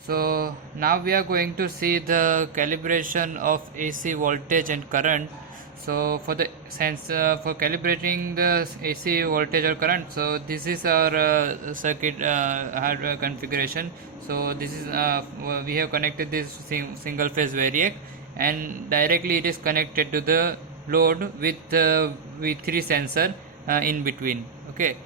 So now we are going to see the calibration of AC voltage and current. So for the for calibrating the AC voltage or current, so this is our circuit hardware configuration. So this is we have connected this single phase variac, and directly it is connected to the load with V3 sensor in between. Okay,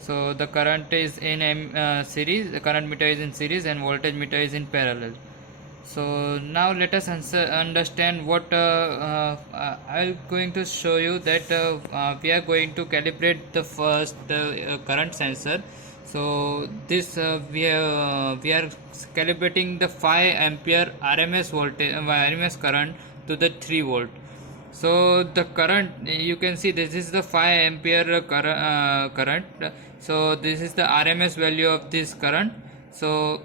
so the current is in series, the current meter is in series and voltage meter is in parallel. So now let us understand what I'm going to show you that we are going to calibrate the first current sensor. So this we are calibrating the 5 ampere RMS voltage RMS current to the 3 volt. So the current, you can see this is the 5 ampere current. So this is the RMS value of this current. So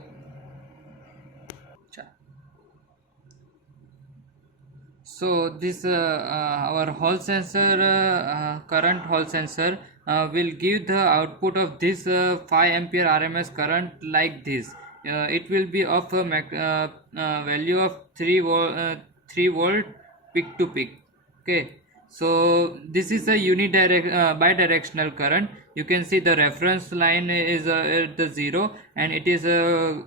this our Hall sensor current Hall sensor will give the output of this 5 ampere RMS current like this. It will be of a value of 3 volt peak to peak. Okay, so this is a bidirectional current. You can see the reference line is at the 0, and it is the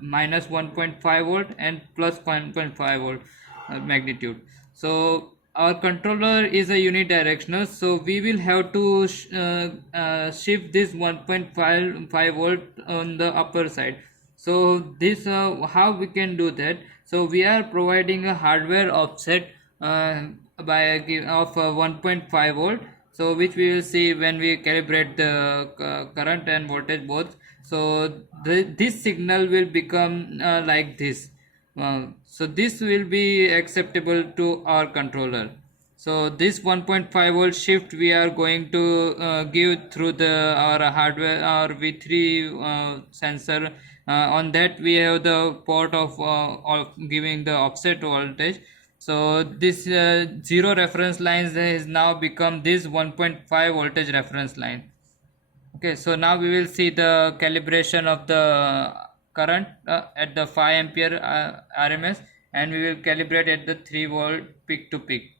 minus 1.5 volt and plus 1.5 volt magnitude. So our controller is a unidirectional, so we will have to shift this 1.5 volt on the upper side. So this how we can do that? So we are providing a hardware offset of 1.5 volt, so which we will see when we calibrate the current and voltage both. So this signal will become like this. So this will be acceptable to our controller. So this 1.5 volt shift we are going to give through the our hardware, our V3 sensor. On that we have the port of giving the offset voltage. So this 0 reference lines has now become this 1.5 voltage reference line. Okay, so now we will see the calibration of the current at the 5 ampere RMS, and we will calibrate at the 3 volt peak to peak.